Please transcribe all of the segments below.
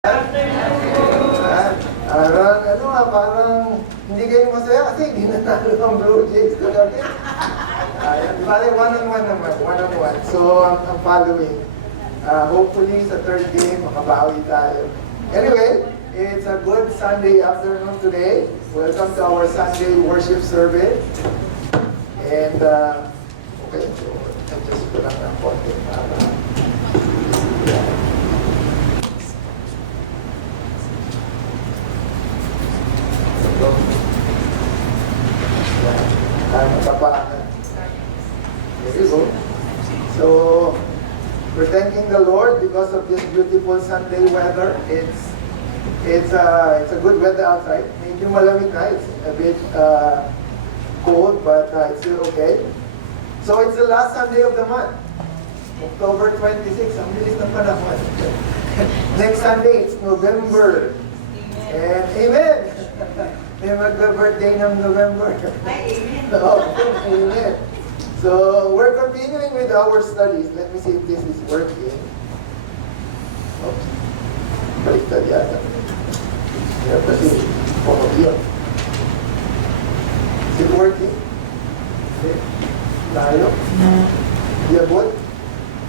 Parang hindi kayo masaya kasi hindi nanalo ang Blue Jays kagabi. Bale, one-on-one naman, one-on-one. So, I'm following. Hopefully, sa third game, makabawi tayo. Anyway, it's a good Sunday afternoon today. Welcome to our Sunday worship service. And, okay, so, adjust ko lang ng konti para... There you go. So, we're thanking the Lord because of this beautiful Sunday weather. It's a good weather outside. Medyo malamig na. It's a bit cold, but it's still okay. So, it's the last Sunday of the month. October 26. Ang bilis ng panahon. Next Sunday, it's November. And amen! May mag-birthday ng November. Amen. Amen. So, we're continuing with our studies. Let me see if this is working. Oops. Baliktad yata. Yeah, kasi, yun. Is it working? Okay. Tayo? Yabot?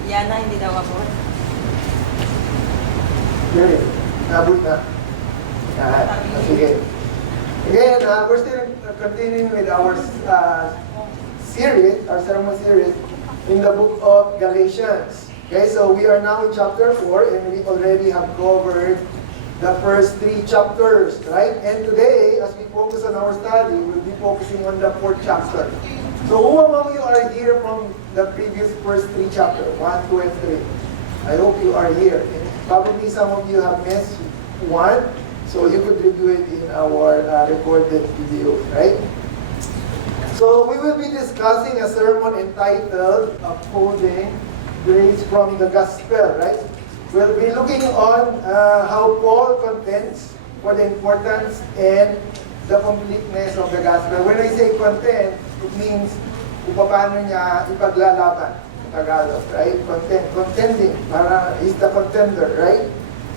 Yana, hindi daw ako. Here. Nabot na. Sige. Again, we're still continuing with our series, our sermon series in the book of Galatians. Okay, so we are now in chapter 4 and we already have covered the first 3 chapters, right? And today, as we focus on our study, we'll be focusing on the 4th chapter. So who among you are here from the previous first 3 chapters, 1, 2, and 3? I hope you are here. And probably some of you have missed 1. So you could review it in our recorded video, right? So we will be discussing a sermon entitled Upholding Grace from the Gospel, right? We'll be looking on how Paul contends for the importance and the completeness of the gospel. When I say content, it means kung paano niya ipaglalaban sa Tagalog, right? Contending, para is the contender, right?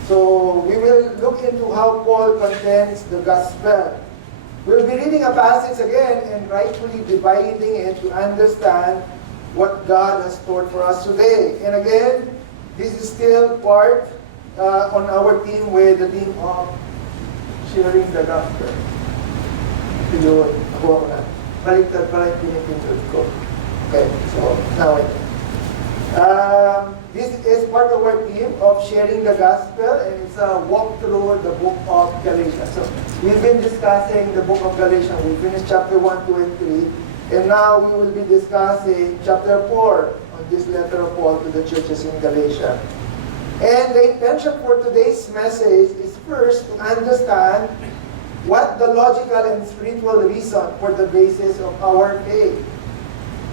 So, we will look into how Paul contends the gospel. We'll be reading a passage again and rightfully dividing it to understand what God has stored for us today. And again, this is still part on our theme with the theme of sharing the gospel. Yun, nakuha ko na. Baliktad pala yung pinipindot ko. Okay, so, now it. This is part of our theme of sharing the gospel, and it's a walk through the book of Galatians. So we've been discussing the book of Galatians. We finished chapter 1, 2, and 3, and now we will be discussing chapter 4 on this letter of Paul to the churches in Galatia. And the intention for today's message is first to understand what the logical and spiritual reason for the basis of our faith.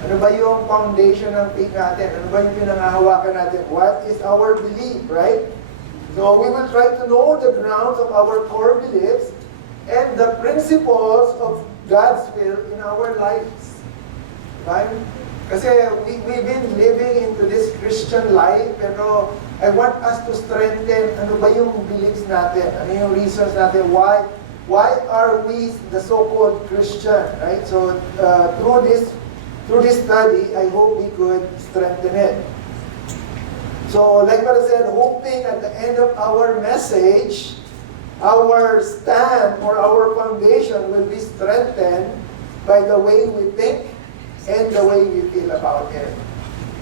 Ano ba yung foundation ng faith natin? Ano ba yung pinangahawakan natin? What is our belief, right? So we will try to know the grounds of our core beliefs and the principles of God's will in our lives. Right? Kasi we've been living into this Christian life, pero I want us to strengthen ano ba yung beliefs natin? Ano yung reasons natin? Why are we the so-called Christian? Right? So through this study, I hope we could strengthen it. So, like what I said, hoping at the end of our message, our stand or our foundation will be strengthened by the way we think and the way we feel about it.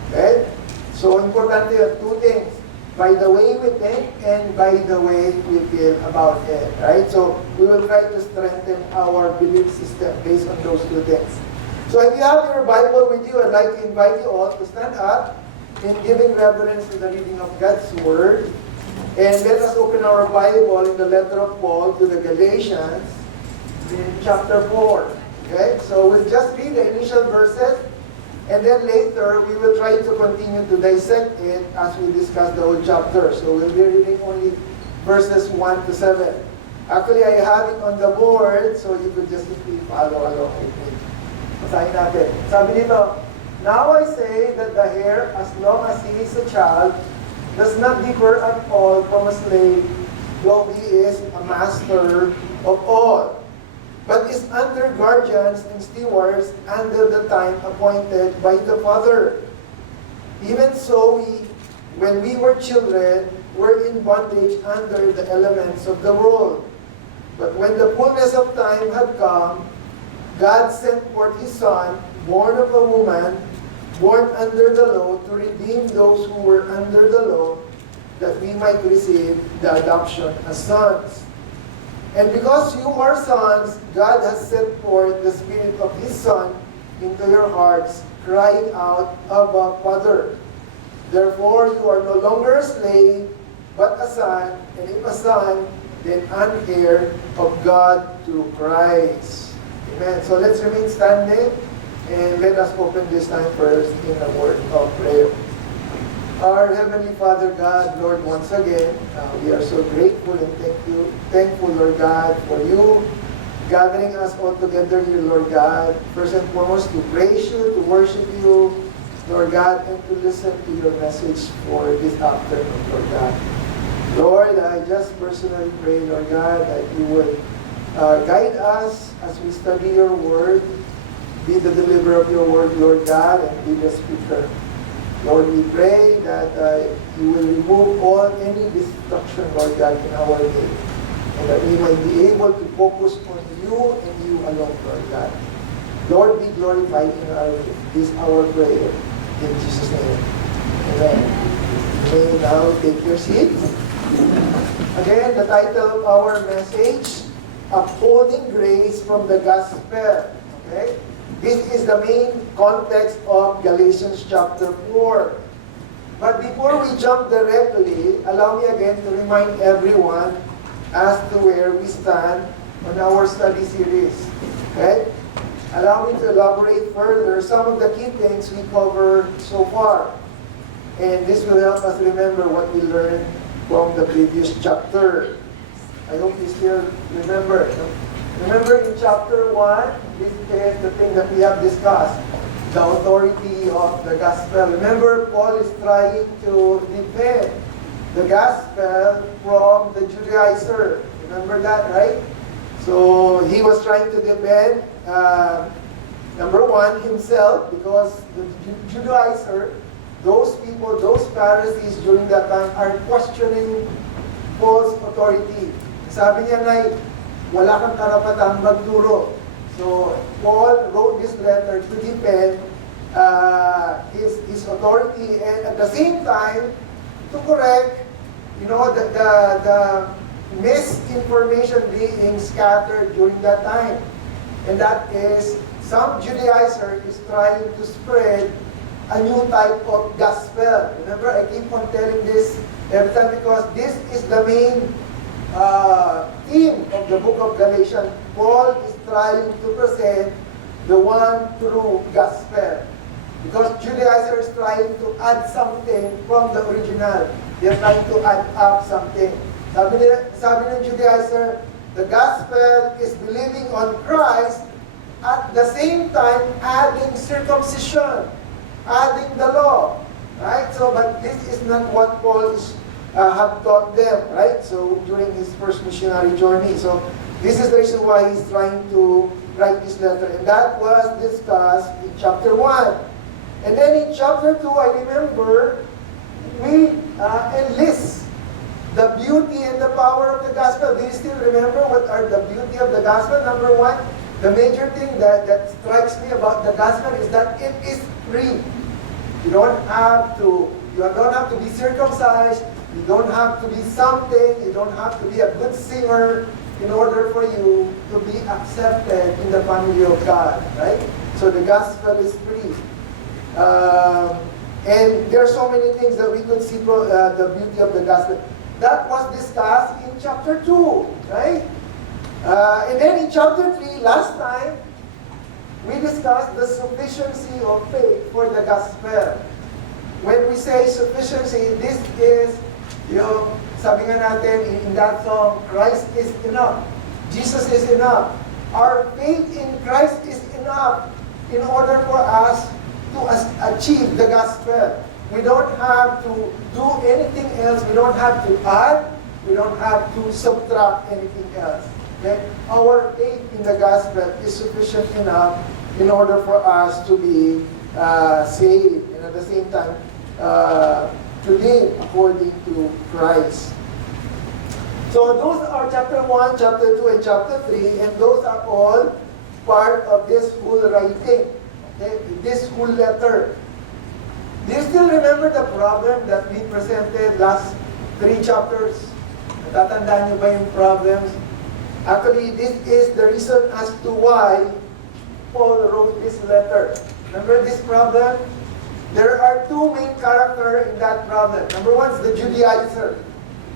Okay? So, importante yung 2 things. By the way we think and by the way we feel about it. Right? So, we will try to strengthen our belief system based on those 2 things. So if you have your Bible with you, I'd like to invite you all to stand up in giving reverence to the reading of God's Word. And let us open our Bible in the letter of Paul to the Galatians in chapter 4. Okay? So we'll just read the initial verses, and then later we will try to continue to dissect it as we discuss the whole chapter. So we'll be reading only verses 1 to 7. Actually, I have it on the board, so you could just simply follow along with me. Basahin natin. Sabi dito, now I say that the heir, as long as he is a child, does not differ at all from a slave, though he is a master of all, but is under guardians and stewards under the time appointed by the Father. Even so, when we were children, were in bondage under the elements of the world. But when the fullness of time had come, God sent forth His Son, born of a woman, born under the law, to redeem those who were under the law, that we might receive the adoption as sons. And because you are sons, God has sent forth the Spirit of His Son into your hearts, crying out, Abba, Father. Therefore you are no longer a slave, but a son, and if a son, then an heir of God through Christ. Amen. So let's remain standing, and let us open this time first in a word of prayer. Our Heavenly Father God, Lord, once again, we are so grateful and thankful, Lord God, for you gathering us all together here, Lord God. First and foremost, to praise you, to worship you, Lord God, and to listen to your message for this afternoon, Lord God. Lord, I just personally pray, Lord God, that you would guide us as we study your word, be the deliverer of your word, Lord God, and be the speaker. Lord, we pray that you will remove all any distraction, Lord God, in our day, and that we might be able to focus on you and you alone, Lord God. Lord, be glorified in our prayer. In Jesus' name. Amen. You may now take your seats. Again, the title of our message, Upholding Grace from the Gospel. Okay? This is the main context of Galatians chapter 4. But before we jump directly, allow me again to remind everyone as to where we stand on our study series. Okay? Allow me to elaborate further some of the key things we covered so far. And this will help us remember what we learned from the previous chapter. I hope you still remember. Remember in chapter 1, this is the thing that we have discussed, the authority of the gospel. Remember, Paul is trying to defend the gospel from the Judaizer. Remember that, right? So he was trying to defend, number one, himself, because the Judaizer, those people, those Pharisees during that time are questioning Paul's authority. Sabi niya na, wala kang karapatang magturo. So, Paul wrote this letter to defend his authority and at the same time to correct, the misinformation being scattered during that time. And that is, some Judaizer is trying to spread a new type of gospel. Remember, I keep on telling this every time because this is the main theme of the book of Galatians. Paul is trying to present the one true gospel. Because Judaizer is trying to add something from the original. They're trying to add up something. Sabi ng Judaizer, the gospel is believing on Christ at the same time adding circumcision, adding the law. Right? So, but this is not what Paul is have taught them, right? So during his first missionary journey. So this is the reason why he's trying to write this letter. And that was discussed in chapter 1. And then in chapter 2, I remember, we enlist the beauty and the power of the gospel. Do you still remember what are the beauty of the gospel? Number one, the major thing that strikes me about the gospel is that it is free. You don't have to be circumcised. You don't have to be something. You don't have to be a good singer in order for you to be accepted in the family of God, right? So the gospel is free. And there are so many things that we could see from the beauty of the gospel. That was discussed in chapter 2, right? And then in chapter 3, last time, we discussed the sufficiency of faith for the gospel. When we say sufficiency, this is, sabi nga natin in that song, Christ is enough. Jesus is enough. Our faith in Christ is enough in order for us to achieve the gospel. We don't have to do anything else. We don't have to add. We don't have to subtract anything else. Okay? Our faith in the gospel is sufficient enough in order for us to be saved, and at the same time, to live according to Christ. So those are chapter 1, chapter 2, and chapter 3, and those are all part of this whole writing, okay? This whole letter. Do you still remember the problem that we presented last 3 chapters? Natatandaan niyo ba yung problems? Actually, this is the reason as to why Paul wrote this letter. Remember this problem? There are 2 main characters in that problem. Number 1 is the Judaizer.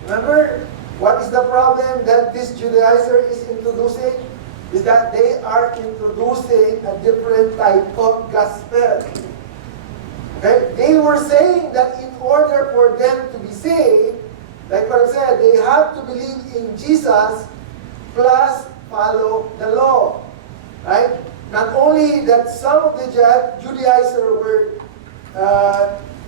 Remember, what is the problem that this Judaizer is introducing? Is that they are introducing a different type of gospel. Okay? They were saying that in order for them to be saved, like what I said, they have to believe in Jesus plus follow the law. Right? Not only that some of the Judaizers were,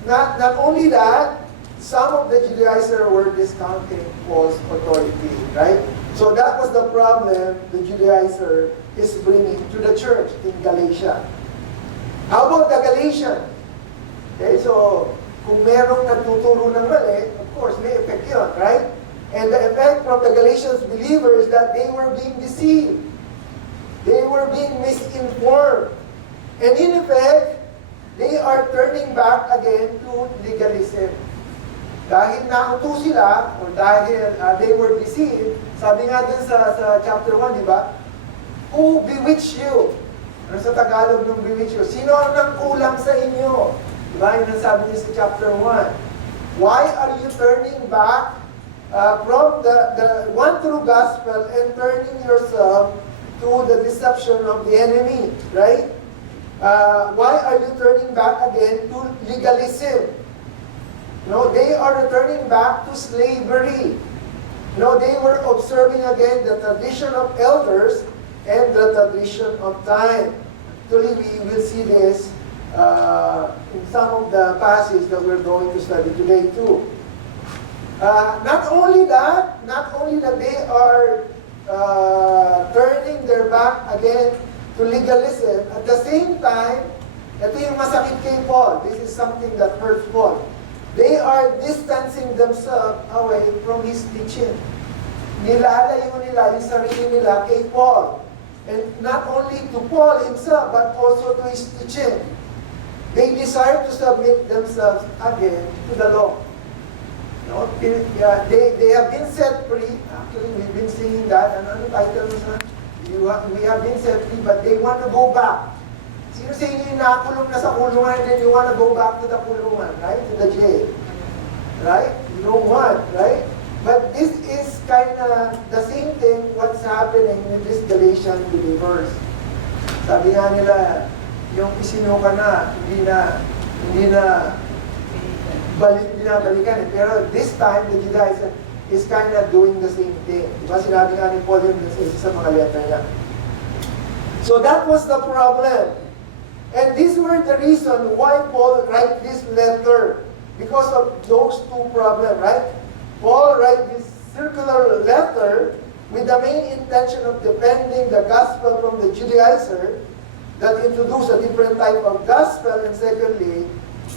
not only that, some of the Judaizers were discounting Paul's authority, right? So that was the problem the Judaizer is bringing to the church in Galatia. How about the Galatian? Okay, so kung merong nagtuturo ng mali, of course, may effect yun, right? And the effect from the Galatians believers is that they were being deceived. They were being misinformed. And in effect, they are turning back again to legalism. Dahil nauto sila, or dahil they were deceived, sabi nga dun sa chapter 1, di ba? Who bewitched you? Ano sa Tagalog ng bewitched you? Sino ang nangkulam sa inyo? Di ba? Yun ang sabi niya sa chapter 1. Why are you turning back from the one true gospel and turning yourself to the deception of the enemy? Right? Why are you turning back again to legalism? No, they are returning back to slavery. No, they were observing again the tradition of elders and the tradition of time. Actually, we will see this in some of the passages that we're going to study today too. Not only that they are turning their back again to legalism, at the same time, ito yung masakit kay Paul. This is something that hurts Paul. They are distancing themselves away from his teaching. Nilalayo nila yung sarili nila kay Paul. And not only to Paul himself, but also to his teaching. They desire to submit themselves again to the law. No? They have been set free. Actually, we've been singing that. Ano title mo sa? We have been set free, but they want to go back. Sino sa inyo yung nakulong na sa kulungan and you want to go back to the kulungan, right? To the jail. Right? You don't want, right? But this is kind of the same thing what's happening with these Galatian believers. Sabi nga nila, yung isinuka na, hindi na balikan. Pero this time, the Judaism is kind of doing the same thing. Diba? Sinabi nga ni Paul yun sa mga letter niya. So that was the problem. And these were the reason why Paul write this letter. Because of those 2 problems, right? Paul write this circular letter with the main intention of defending the gospel from the Judaizer that introduced a different type of gospel, and secondly,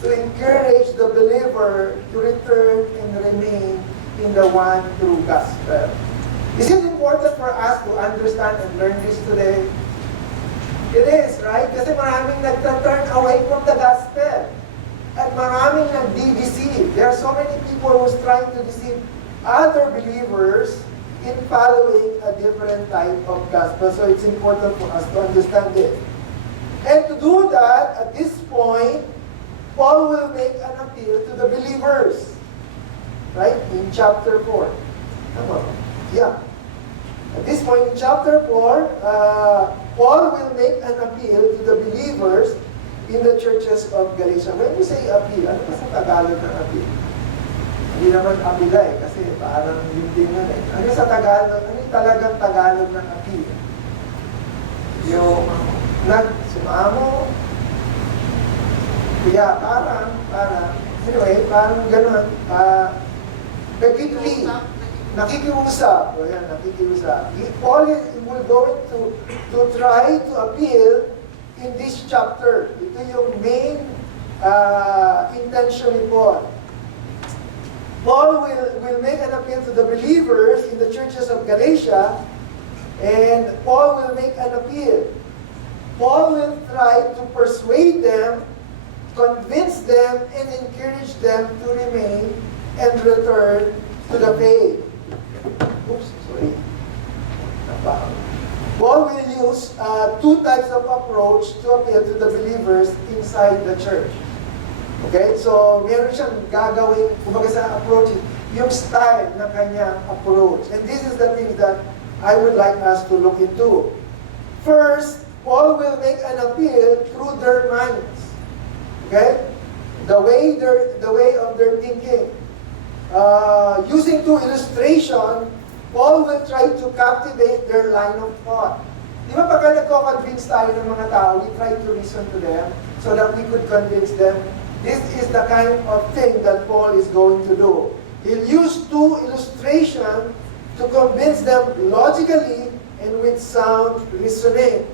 to encourage the believer to return and remain in the one true gospel. Is it important for us to understand and learn this today? It is, right? Kasi maraming nagta-turn away from the gospel. At maraming nagdi-deceive. There are so many people who's trying to deceive other believers in following a different type of gospel. So it's important for us to understand it. And to do that, at this point, Paul will make an appeal to the believers. Right? In chapter 4. Come on. Yeah. At this point in chapter 4, Paul will make an appeal to the believers in the churches of Galatia. When you say appeal, ano ba sa Tagalog ng appeal? Hindi naman apila kasi parang yun din yun eh. Ano sa Tagalog? Ano yung talagang Tagalog ng appeal? Yung nagsumamo. Yeah, parang, anyway, parang gano'n. Nag-plea. nakikiusap. O yan, nakikiusap. Paul will going to try to appeal in this chapter. Ito yung main intention ni Paul. Paul will make an appeal to the believers in the churches of Galatia, and Paul will make an appeal. Paul will try to persuade them, convince them, and encourage them to remain and return to the faith. Oops, sorry. Paul will use two types of approach to appeal to the believers inside the church. Okay? So, meron siyang gagawin, kumbaga sa approach, yung style ng kanyang approach. And this is the thing that I would like us to look into. First, Paul will make an appeal through their minds. Okay? The way of their thinking. Using two illustration, Paul will try to captivate their line of thought. Di ba pagka nagko-convince tayo ng mga tao, we try to reason to them so that we could convince them. This is the kind of thing that Paul is going to do. He'll use two illustrations to convince them logically and with sound reasoning.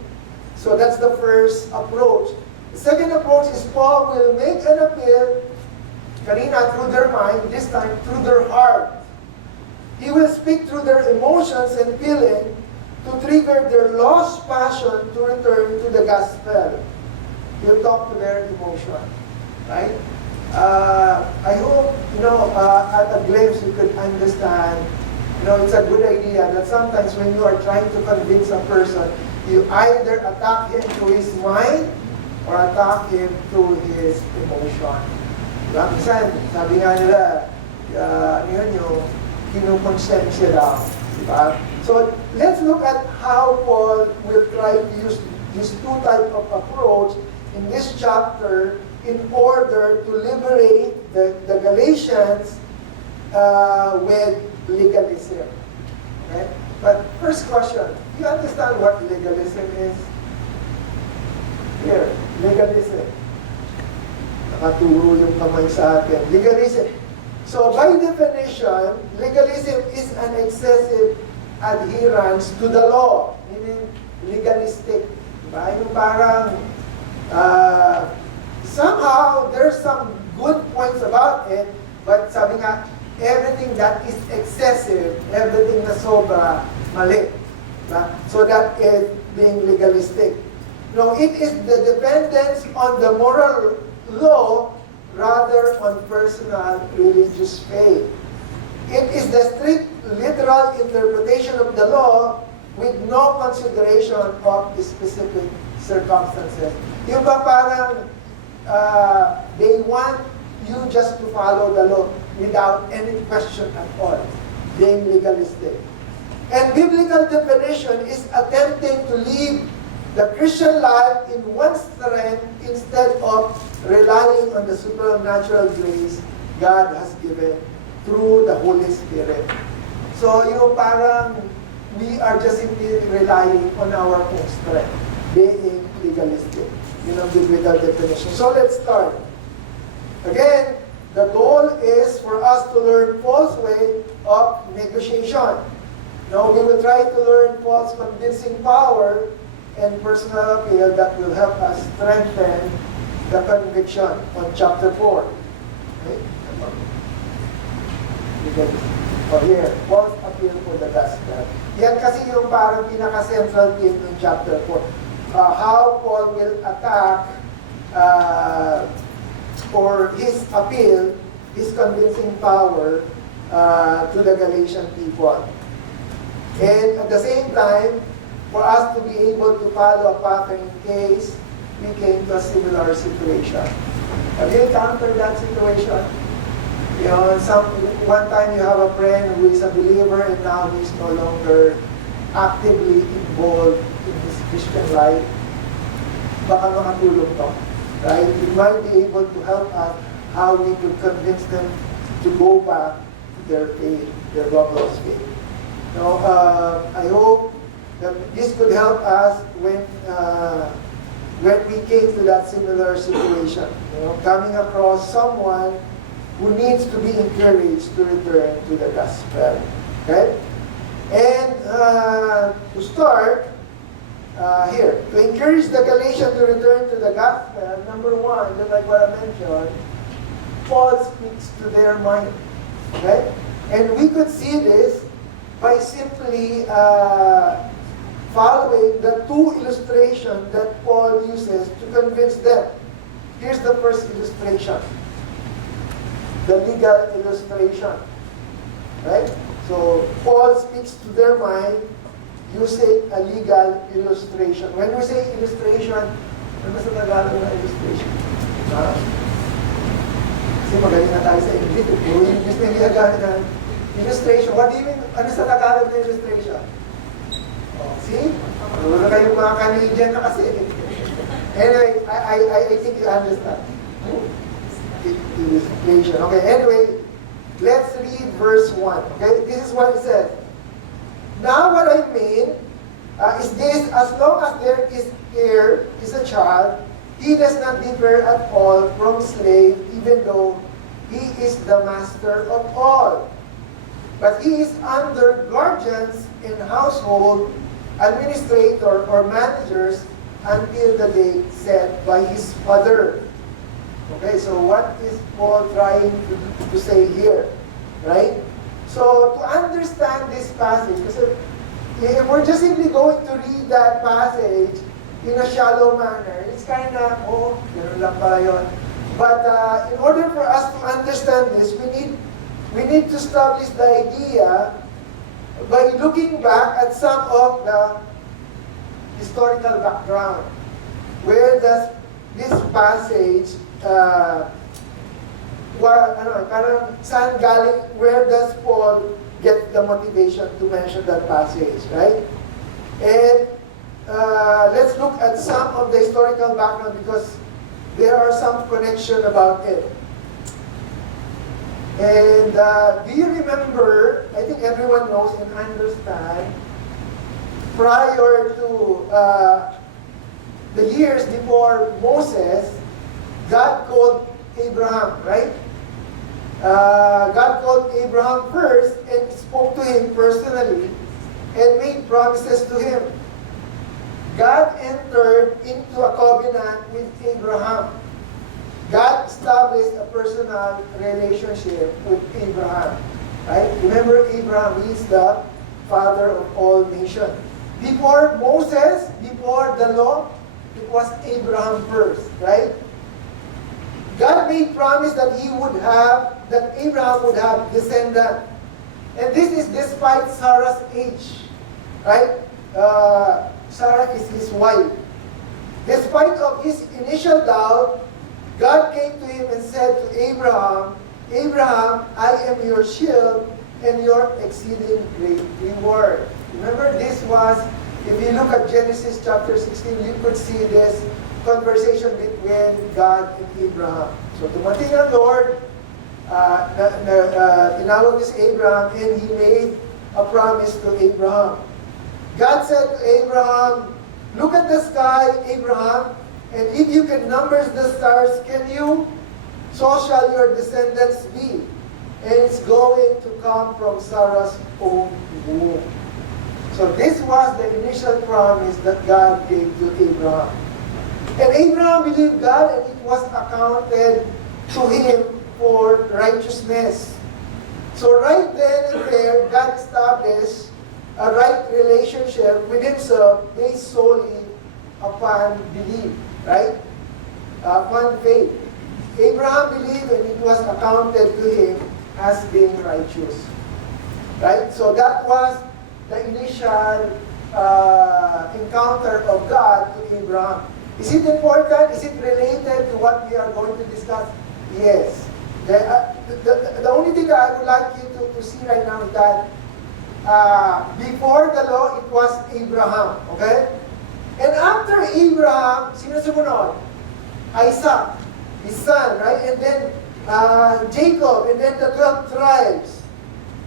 So that's the first approach. The second approach is Paul will make an appeal, kanina through their mind, this time through their heart. He will speak through their emotions and feeling to trigger their lost passion to return to the gospel. He'll talk to their emotion, right? I hope, at a glimpse you could understand, it's a good idea that sometimes when you are trying to convince a person, you either attack him to his mind or attack him to his emotion. Diba? Minsan, sabi nga nila, yung kinukonsensya daw. Diba? So, let's look at how Paul will try to use these two types of approach in this chapter in order to liberate the Galatians with legalism. Okay? But first question, do you understand what legalism is? Here, legalism. Nakaturo yung kamay sa akin. Legalism. So by definition, legalism is an excessive adherence to the law. Meaning, legalistic. Diba? Yung parang, somehow, there's some good points about it, but sabi nga, everything that is excessive, everything na sobra, mali. Diba? So that is being legalistic. No, it is the dependence on the moral law rather on personal religious faith. It is the strict literal interpretation of the law with no consideration of specific circumstances. Yung ba parang they want you just to follow the law without any question at all, being legalistic. And biblical definition is attempting to live the Christian life in one's strength instead of relying on the supernatural grace God has given through the Holy Spirit. So yung parang we are just simply relying on our own strength, being legalistic. Yun ang biblical definition. So let's start. Again, the goal is for us to learn Paul's way of negotiation. Now, we will try to learn Paul's convincing power and personal appeal that will help us strengthen the conviction on chapter 4. Okay? Oh, here, Paul's appeal for the gospel. Yan kasi yung parang pinaka-central theme ng chapter 4. How Paul will attack or his appeal, his convincing power to the Galatian people. And at the same time, for us to be able to follow a pattern in case we came to a similar situation. Have you encountered that situation? One time you have a friend who is a believer and now he is no longer actively involved in his Christian life. Baka makatulong to. Right? It might be able to help us how we could convince them to go back to their faith, their God's faith. I hope that this could help us when we came to that similar situation. Coming across someone who needs to be encouraged to return to the gospel. Okay? And to start, here, to encourage the Galatians to return to the gospel, number one, just like what I mentioned, Paul speaks to their mind. Okay? And we could see this by simply following the two illustrations that Paul uses to convince them. Here's the first illustration. The legal illustration. Right? So, Paul speaks to their mind using a legal illustration. When we say illustration, ano sa Tagalog na illustration? Kasi magaling na tayo sa English. Puro English na ginagamit na. Illustration. What do you mean? Ano sa Tagalog na illustration? Oh, see? Wala kayong mga Canadian na kasi. Anyway, I think you understand. Illustration. Okay, anyway, let's read verse 1. Okay, this is what it says. Now what I mean is this: as long as there is heir, is a child, he does not differ at all from slave, even though he is the master of all. But he is under guardians in household, administrator, or managers until the day set by his father. Okay, so what is Paul trying to say here? Right? So, to understand this passage, kasi if we're just simply going to read that passage in a shallow manner, it's kind of, oh, gano'n lang pala yun. But in order for us to understand this, we need to establish the idea by looking back at some of the historical background. Where does this passage parang saan galing, where does Paul get the motivation to mention that passage, right? And let's look at some of the historical background because there are some connection about it. And do you remember, I think everyone knows and understand, prior to the years before Moses, God called Abraham, right? God called Abraham first and spoke to him personally and made promises to him. God entered into a covenant with Abraham. God established a personal relationship with Abraham. Right? Remember Abraham, he is the father of all nations. Before Moses, before the law, it was Abraham first, right? God made promise that Abraham would have descendant. And this is despite Sarah's age. Right? Sarah is his wife. Despite of his initial doubt, God came to him and said to Abraham, Abraham, I am your shield and your exceeding great reward. Remember, this was, if you look at Genesis chapter 16, you could see this conversation between God and Abraham. So dumating ang Lord, tinawag niya si Abraham, and he made a promise to Abraham. God said to Abraham, look at the sky, Abraham, and if you can number the stars, can you? So shall your descendants be. And it's going to come from Sarah's own womb. So this was the initial promise that God gave to Abraham. And Abraham believed God, and it was accounted to him for righteousness. So right then and there, God established a right relationship with himself based solely upon belief, right? Upon faith. Abraham believed, and it was accounted to him as being righteous. Right? So that was the initial encounter of God to Abraham. Is it important? Is it related to what we are going to discuss? Yes. The only thing that I would like you to see right now is that before the law, it was Abraham. Okay? And after Abraham, sino sumunod? Isaac, his son, right? And then Jacob, and then the 12 tribes.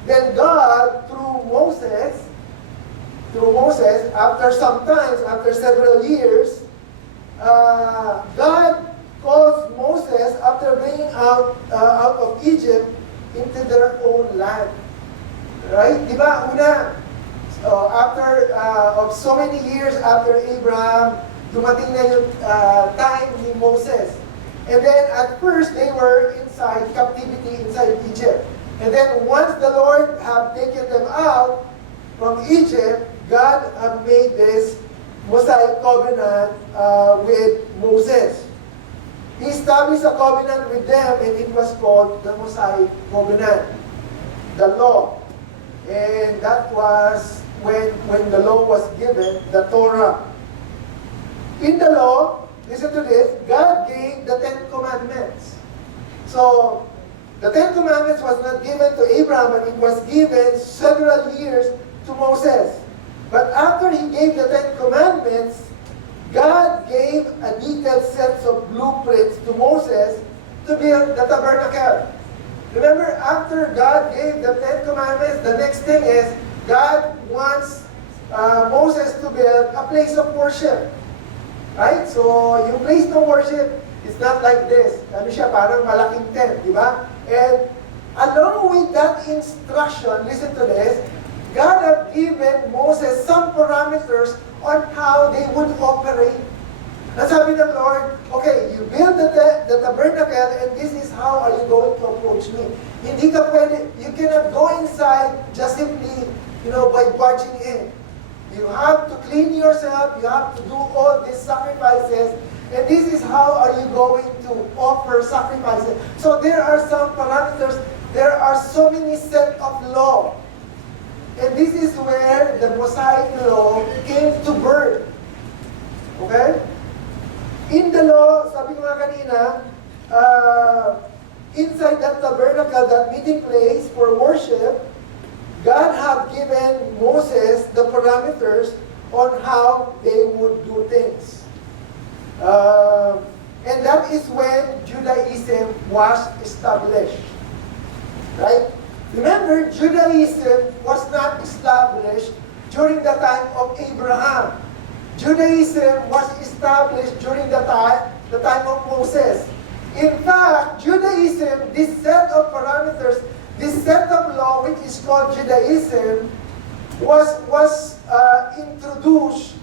Then God, through Moses, after some time, after several years, God calls Moses, after bringing out of Egypt, into their own land. Right? Di ba? Una, after of so many years after Abraham, dumating na yung time ni Moses. And then at first, they were inside captivity inside Egypt. And then once the Lord have taken them out from Egypt, God have made this Mosaic covenant with Moses. He established a covenant with them, and it was called the Mosaic covenant, the law. And that was when the law was given, the Torah. In the law, listen to this, God gave the Ten Commandments. So, the Ten Commandments was not given to Abraham, but it was given several years to Moses. But after he gave the Ten Commandments, God gave a detailed set of blueprints to Moses to build the tabernacle. Remember, after God gave the Ten Commandments, the next thing is, God wants Moses to build a place of worship. Right? So, yung place ng worship is not like this. Ano siya, parang malaking tent, di ba? And along with that instruction, listen to this, God had given Moses some parameters on how they would operate. Nasabi ng Lord, okay, you build the tabernacle and this is how are you going to approach me. Hindi ka pwede, you cannot go inside just simply, by barging in. You have to clean yourself, you have to do all these sacrifices, and this is how are you going to offer sacrifices. So there are some parameters, there are so many set of law. And this is where the Mosaic law came to birth. Okay? In the law, sabi ko nga kanina, inside that tabernacle, that meeting place for worship, God had given Moses the parameters on how they would do things. And that is when Judaism was established. Right? Remember, Judaism was not established during the time of Abraham. Judaism was established during the time of Moses. In fact, Judaism, this set of parameters, this set of law, which is called Judaism, was introduced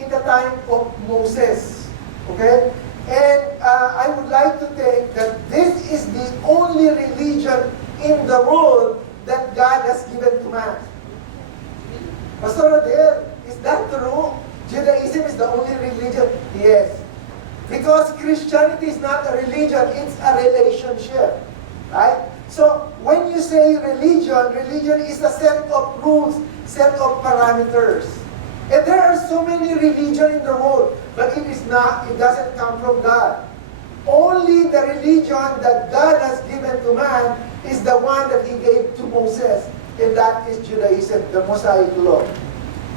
in the time of Moses. Okay? And I would like to think that this is the only religion in the world that God has given to man. Pastor Adel, is that true? Judaism is the only religion? Yes. Because Christianity is not a religion, it's a relationship. Right? So, when you say religion, religion is a set of rules, set of parameters. And there are so many religions in the world, but it doesn't come from God. Only the religion that God has given to man is the one that He gave to Moses, and that is Judaism, the Mosaic law.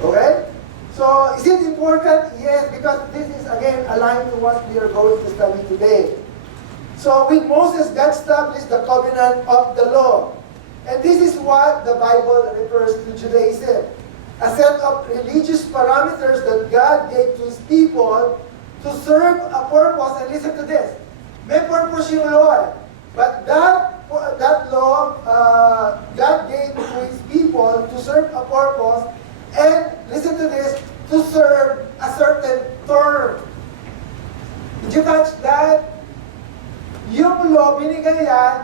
Okay? So, is it important? Yes, because this is again aligned to what we are going to study today. So, with Moses, God established the covenant of the law. And this is what the Bible refers to Judaism. A set of religious parameters that God gave to His people to serve a purpose. And listen to this. May purpose yung law. But that law, God gave to His people to serve a purpose. And listen to this, to serve a certain term. Did you catch that? Yung law, binigay yan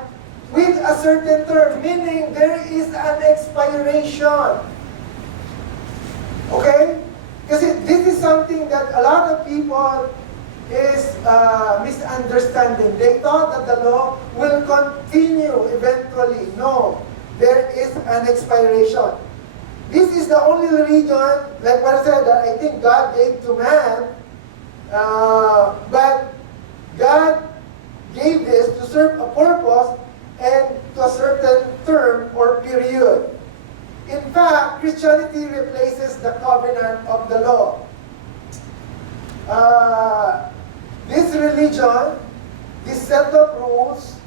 with a certain term, meaning there is an expiration. Okay? Kasi this is something that a lot of people is misunderstanding. They thought that the law will continue eventually. No. There is an expiration. This is the only religion, like what I said, that I think God gave to man, but God gave this to serve a purpose and to a certain term or period. In fact, Christianity replaces the covenant of the law. This religion, this set of rules,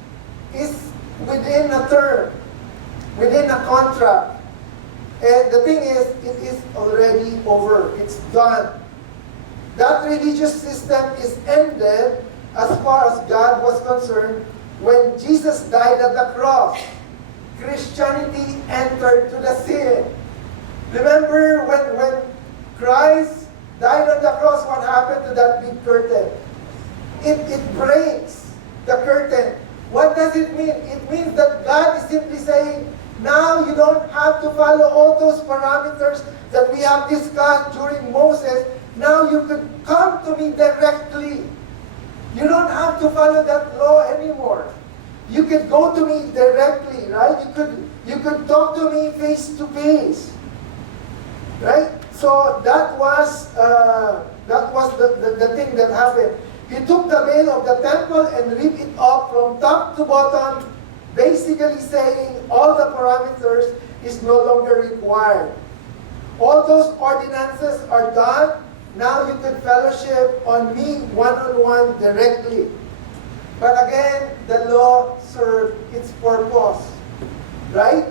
is within a term, within a contract. And the thing is, it is already over. It's done. That religious system is ended as far as God was concerned when Jesus died at the cross. Christianity entered to the scene. Remember when Christ died on the cross, what happened to that big curtain? It breaks the curtain. What does it mean? It means that God is simply saying, now you don't have to follow all those parameters that we have discussed during Moses. Now you could come to me directly. You don't have to follow that law anymore. You could go to me directly, right? You could talk to me face to face, right? So that was the thing that happened. He took the veil of the temple and ripped it up from top to bottom, basically saying all the parameters is no longer required. All those ordinances are done. Now you can fellowship on me one-on-one directly. But again, the law served its purpose. Right?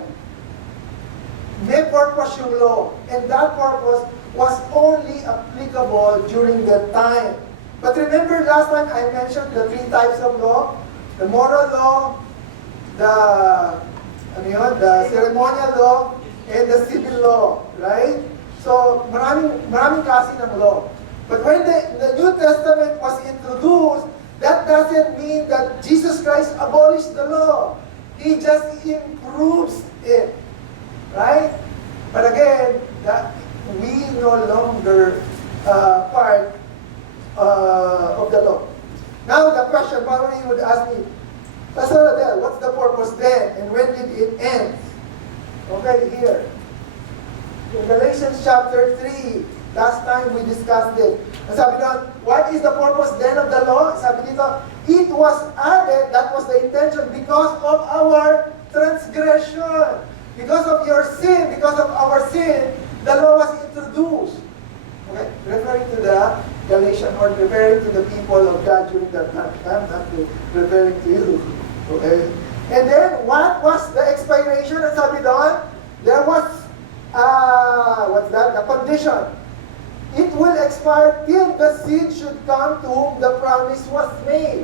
May purpose yung law. And that purpose was only applicable during that time. But remember last time I mentioned the three types of law? The moral law, the ceremonial law, and the civil law. Right? So, maraming klase ng law. But when the New Testament was introduced, that doesn't mean that Jesus Christ abolished the law. He just improves it. Right? But again, that we no longer part of the law. Now the question probably would ask me, Pastor Adel, what's the purpose then? And when did it end? Okay, here. In Galatians chapter 3, last time we discussed it. And sabi doon, what is the purpose then of the law? Sabi dito, it was added, that was the intention, because of our transgression. Because of your sin, because of our sin, the law was introduced. Okay? Referring to the Galatians, or referring to the people of God during that time. I'm not referring to you. Okay? And then, what was the expiration? And sabi doon, there was the condition. It will expire till the seed should come to whom the promise was made.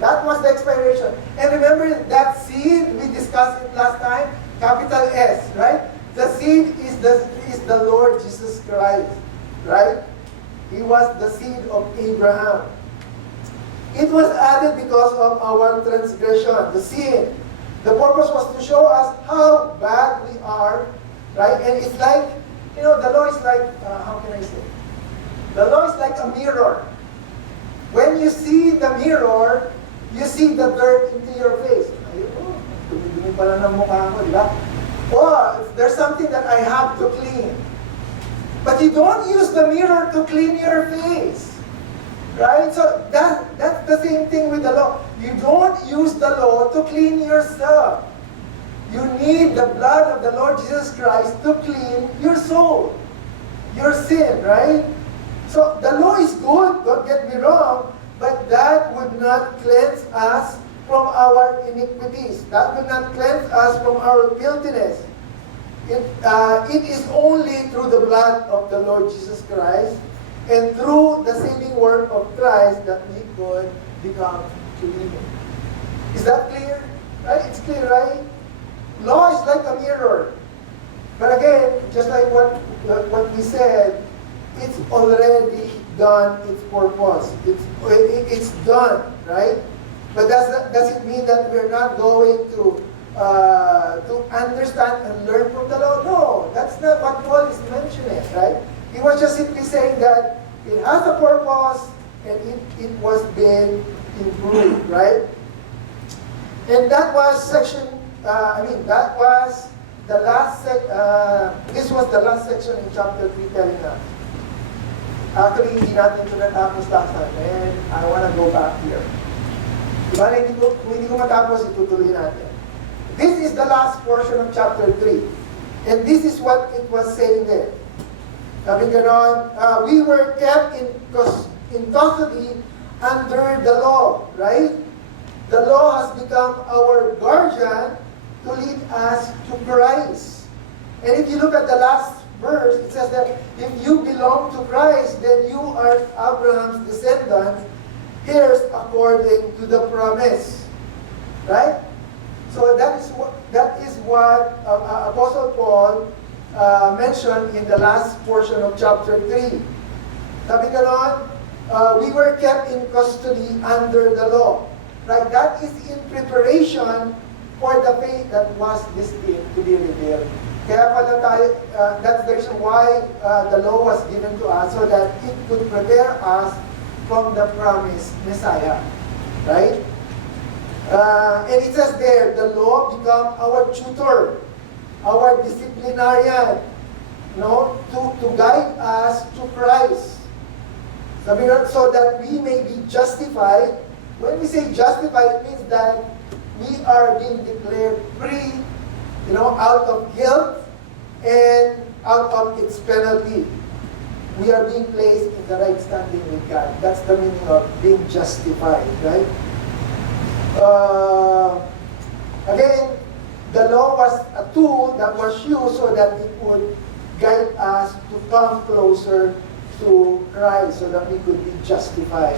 That was the expiration. And remember that seed, we discussed it last time, capital S, right? The seed is the Lord Jesus Christ, right? He was the seed of Abraham. It was added because of our transgression, the sin. The purpose was to show us how bad we are, right? And it's like, the law is like, how can I say? The law is like a mirror. When you see the mirror, you see the dirt into your face. Dumi-dumi pala ng mukha ko, di ba? Or, there's something that I have to clean. But you don't use the mirror to clean your face. Right? So, that's the same thing with the law. You don't use the law to clean yourself. You need the blood of the Lord Jesus Christ to clean your soul, your sin, right? So the law is good, don't get me wrong, but that would not cleanse us from our iniquities. That would not cleanse us from our filthiness. It is only through the blood of the Lord Jesus Christ and through the saving work of Christ that we could become clean. Is that clear? Right? It's clear, right? Law is like a mirror. But again, just like what we said, it's already done its purpose. It's done, right? But does it mean that we're not going to understand and learn from the law? No, that's not what Paul is mentioning, right? He was just simply saying that it has a purpose and it was being improved, right? And that was that was the last this was the last section in chapter 3 telling us. Actually, hindi natin ito natapos last time, and I want to go back here. Diba, kung hindi ko matapos, itutuloy natin. This is the last portion of chapter 3. And this is what it was saying there. Sabi ganon, we were kept in custody under the law, right? The law has become our guardian to lead us to Christ. And if you look at the last verse, it says that if you belong to Christ, then you are Abraham's descendants, heirs according to the promise. Right? So that is what that is what Apostle Paul mentioned in the last portion of chapter 3. Sabi ganon, we were kept in custody under the law. Right? That is in preparation for the faith that was destined to be revealed. Kaya pala tayo, that's the reason why the law was given to us, so that it could prepare us from the promised Messiah. Right? And it says there, the law become our tutor, our disciplinarian, to guide us to Christ. Sabi nga, so that we may be justified. When we say justified, it means that we are being declared free, out of guilt and out of its penalty. We are being placed in the right standing with God. That's the meaning of being justified, right? Again, the law was a tool that was used so that it would guide us to come closer to Christ, so that we could be justified.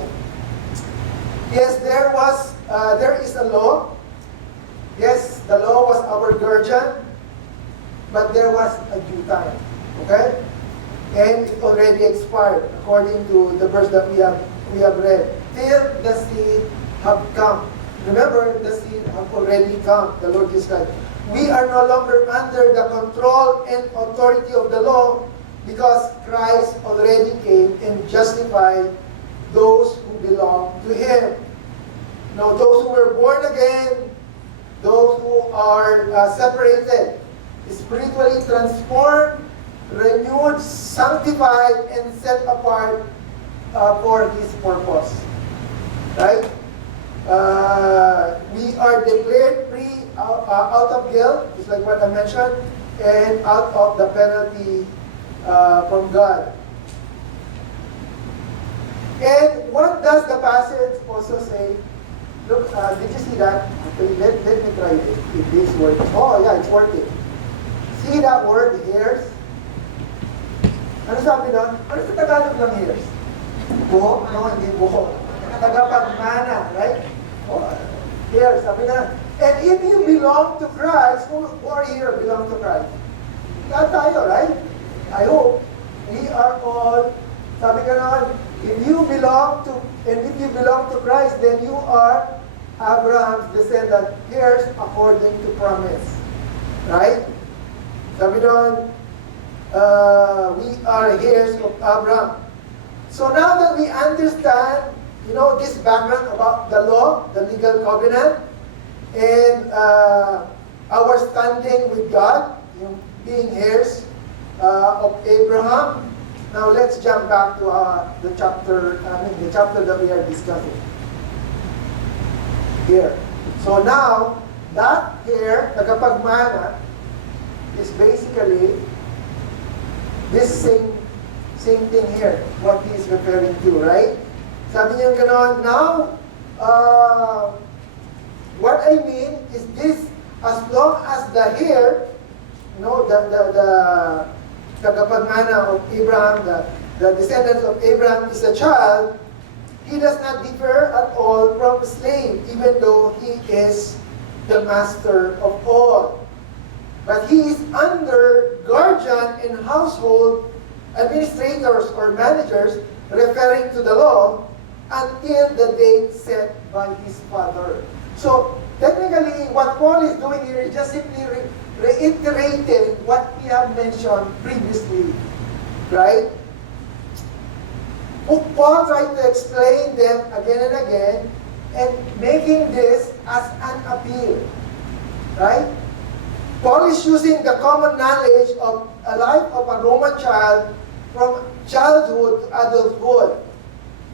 Yes, there is a law. Yes, the law was our guardian, but there was a due time. Okay? And it already expired, according to the verse that we have read. Till the seed have come. Remember, the seed have already come, the Lord Jesus Christ. We are no longer under the control and authority of the law, because Christ already came and justified those who belong to Him. Now, those who were born again, those who are separated, spiritually transformed, renewed, sanctified, and set apart for His purpose. Right? We are declared free out of guilt, just like what I mentioned, and out of the penalty from God. And what does the passage also say? Look, did you see that? Okay, let me try it. If this works. Oh, yeah, it's working. See that word, hairs? Ano sabi nun? Ano sa Tagalog ng hairs? Buhok? No, hindi buhok. Tagapagmana, right? Oh, hairs, sabi na. And if you belong to Christ, who are here belong to Christ? Lahat tayo, right? I hope we are all, sabi ka naman, if you belong to Christ, then you are Abraham's descendant, heirs according to promise. Right? Sabi doon, we are heirs of Abraham. So now that we understand, this background about the law, the legal covenant, and our standing with God, being heirs of Abraham. Now let's jump back to the chapter that we are discussing here. So now, that here, tagapagmana, is basically this same thing here, what he is referring to, right? Sabi niya ganon, now, what I mean is this, as long as the hair, the tagapagmana of Abraham, the descendants of Abraham is a child, he does not differ at all from a slave, even though he is the master of all. But he is under guardian and household administrators or managers, referring to the law, until the date set by his father. So, technically, what Paul is doing here is just simply reiterating what we have mentioned previously, right? Paul tried to explain them again and again, and making this as an appeal, right? Paul is using the common knowledge of a life of a Roman child from childhood to adulthood,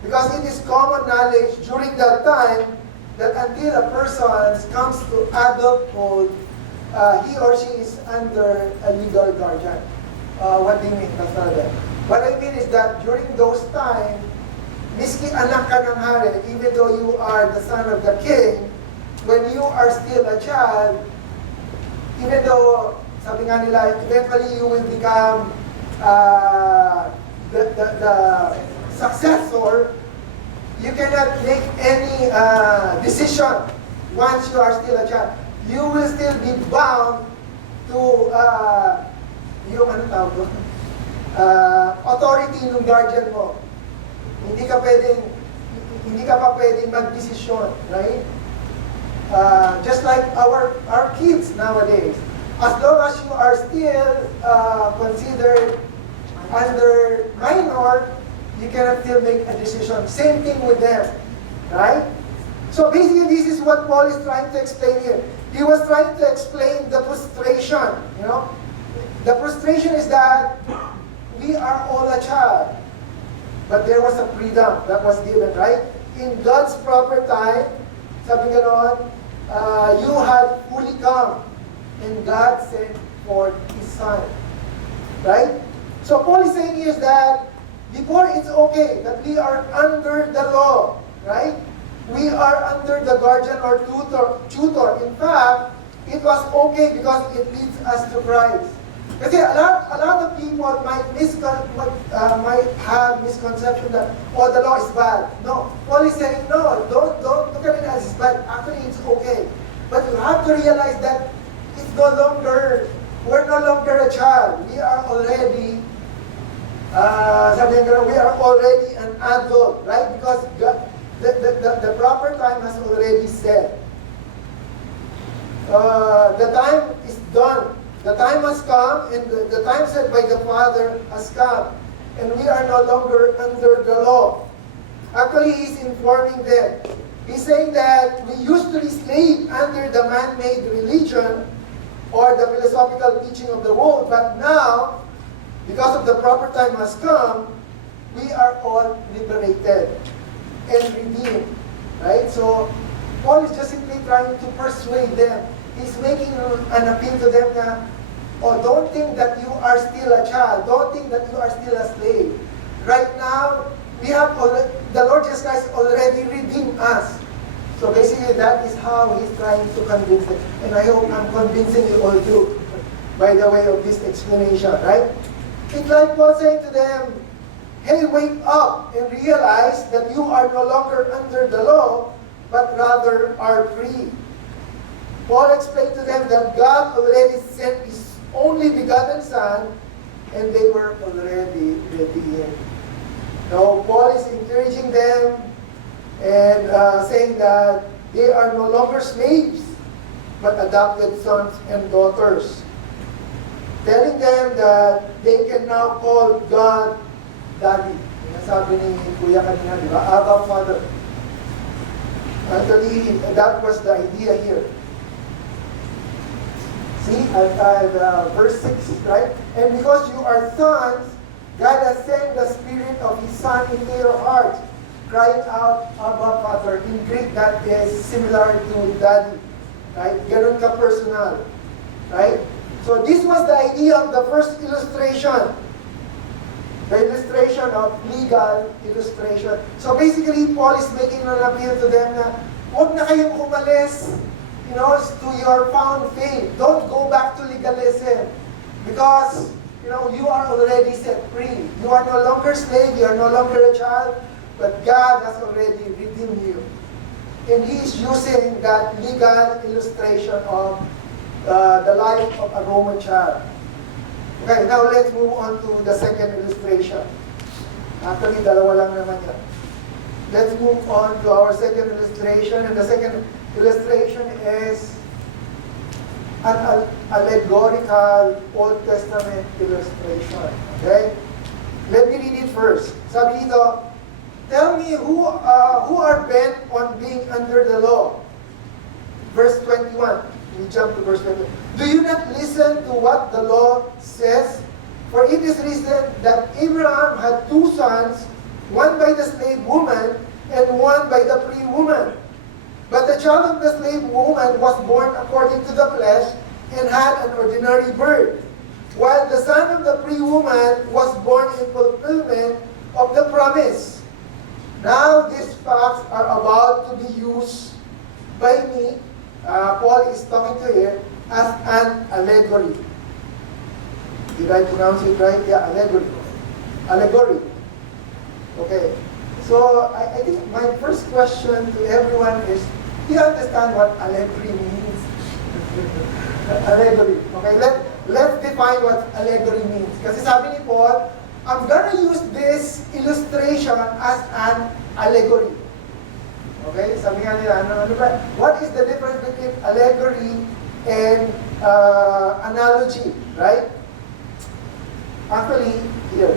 because it is common knowledge during that time that until a person comes to adulthood, he or she is under a legal guardian. What do you mean, Pastor Ben? What I mean is that during those times, miski anak ka ng hari, even though you are the son of the king, when you are still a child, even though, sabi nga nila, eventually you will become the successor, you cannot make any decision once you are still a child. you will still be bound to yung ano tawag doon? Authority ng guardian mo. Hindi ka pa pwedeng magdesisyon, right? Just like our kids nowadays. As long as you are still considered under minor, you cannot still make a decision. Same thing with them, right? So basically, this is what Paul is trying to explain here. He was trying to explain the frustration, you know? The frustration is that we are all a child, but there was a freedom that was given, right? In God's proper time, sabi ganon, you had fully come, and God sent forth His Son, right? So Paul is saying is that before it's okay that we are under the law, right? We are under the guardian or tutor. In fact, it was okay because it leads us to Christ. Kasi a lot of people might have misconception that, oh, the law is bad. No, Paul is saying, no, don't look at it as bad. Actually, it's okay. But you have to realize that it's we're no longer a child. We are already, we are already an adult, right? Because the proper time has already said. The time is done. The time has come, and the time set by the Father has come. And we are no longer under the law. Actually, He's informing them. He's saying that we used to be slaves under the man-made religion or the philosophical teaching of the world, but now, because of the proper time has come, we are all liberated and redeemed. Right? So, Paul is just simply trying to persuade them. He's making an appeal to them na, oh, don't think that you are still a child. Don't think that you are still a slave. Right now, the Lord Jesus Christ already redeemed us. So basically, that is how He's trying to convince them. And I hope I'm convincing you all too, by the way of this explanation, right? It's like Paul saying to them, hey, wake up and realize that you are no longer under the law, but rather are free. Paul explained to them that God already sent His only begotten Son, and they were already redeemed. Now, Paul is encouraging them and saying that they are no longer slaves, but adopted sons and daughters. Telling them that they can now call God Daddy. Sabi ni Kuya kanina, di ba? Abba, Father. Actually, that was the idea here. See, verse 6, right? And because you are sons, God has sent the Spirit of His Son into your heart, crying out, Abba, Father. In Greek, that is similar to Daddy. Right? Ganun ka personal. Right? So this was the idea of the first illustration. The illustration of legal illustration. So basically, Paul is making an appeal to them na, huwag na kayong umalis, to your found faith. Don't go back to legalism. Because, you are already set free. You are no longer slave, you are no longer a child, but God has already redeemed you. And He is using that legal illustration of the life of a Roman child. Okay, now let's move on to the second illustration. Actually, dalawa lang naman yan. Let's move on to our second illustration. And the second illustration is an allegorical Old Testament illustration. Okay? Let me read it first. Sabi dito, tell me who are bent on being under the law. Verse 21. We jump to verse 21. Do you not listen to what the law says? For it is written that Abraham had two sons, one by the slave woman and one by the free woman. But the child of the slave woman was born according to the flesh and had an ordinary birth, while the son of the free woman was born in fulfillment of the promise. Now these facts are about to be used by me, Paul is talking to here, as an allegory. Did I pronounce it right? Yeah, allegory. Allegory. Okay. So I think my first question to everyone is, do you understand what allegory means? Allegory. Okay, let's define what allegory means. Kasi sabi ni Paul, I'm gonna use this illustration as an allegory. Okay, sabi nga nila, ano ba? What is the difference between allegory and analogy, right? Actually, here,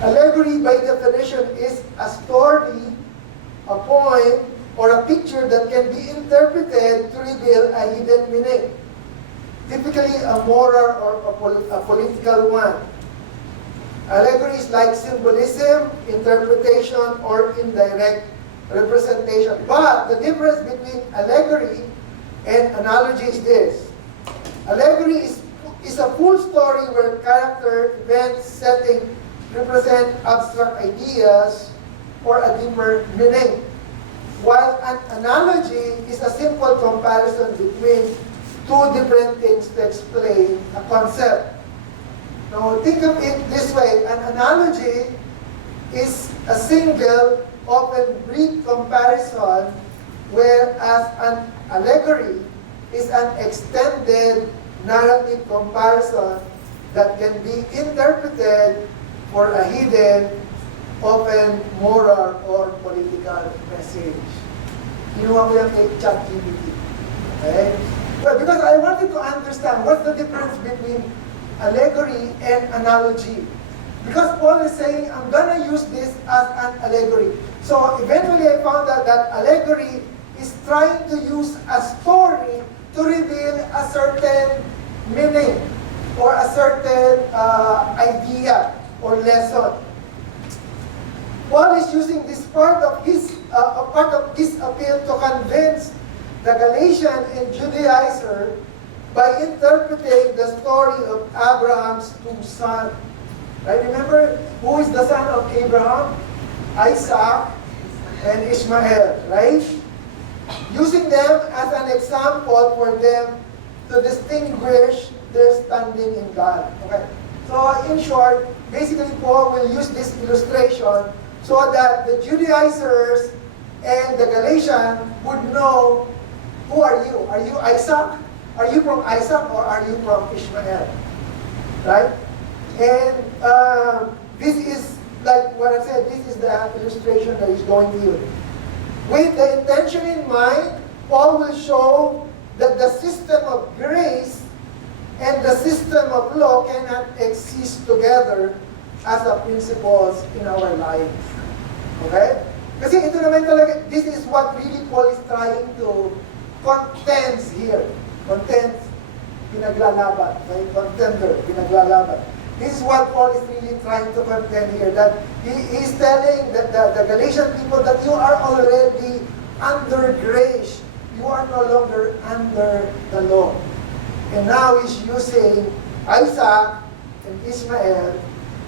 allegory by definition is a story, a poem, or a picture that can be interpreted to reveal a hidden meaning. Typically a moral or a political one. Allegory is like symbolism, interpretation, or indirect representation. But the difference between allegory and analogy is this. Allegory is a full story where character, events, setting represent abstract ideas or a deeper meaning. While an analogy is a simple comparison between two different things to explain a concept. Now, think of it this way. An analogy is a single, often brief comparison, whereas an allegory is an extended narrative comparison that can be interpreted for a hidden, often moral or political message. Kinuha ko yung kay ChatGPT. Okay? Well, because I wanted to understand what's the difference between allegory and analogy. Because Paul is saying, I'm gonna use this as an allegory. So eventually I found out that allegory is trying to use a story to reveal a certain meaning or a certain idea or lesson. Paul is using this part of his appeal to convince the Galatian and Judaizer by interpreting the story of Abraham's two sons. Right? Remember, who is the son of Abraham? Isaac and Ishmael, right? Using them as an example for them to distinguish their standing in God. Okay. So in short, basically Paul will use this illustration so that the Judaizers and the Galatians would know, who are you? Are you Isaac? Are you from Isaac or are you from Ishmael? Right? And this is, like what I said, this is the illustration that he's going to use. With the intention in mind, Paul will show that the system of grace and the system of law cannot exist together as a principles in our lives. Okay? Kasi ito naman talaga, this is what really Paul is trying to contend here. Contend, pinaglalaban. Okay? Contender, pinaglalaban. This is what Paul is really trying to contend here. That he is telling that the Galatian people that you are already under grace. You are no longer under the law. And now he's using Isaac and Ishmael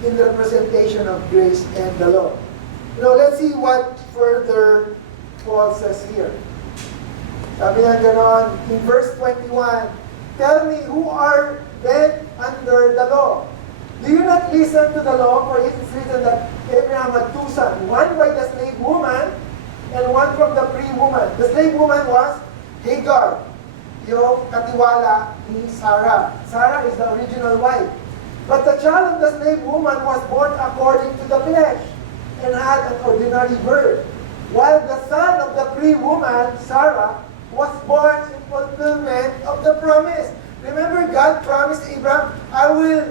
in the representation of grace and the law. Now, let's see what further Paul says here. Sabi nga ganon, in verse 21, tell me who are then under the law. Do you not listen to the law? For it is written that Abraham had two sons, one by the slave woman and one from the free woman. The slave woman was Hagar, yung katiwala ni Sarah. Sarah is the original wife. But the child of the slave woman was born according to the flesh and had an ordinary birth, while the son of the free woman, Sarah, was born in fulfillment of the promise. Remember, God promised Abraham, I will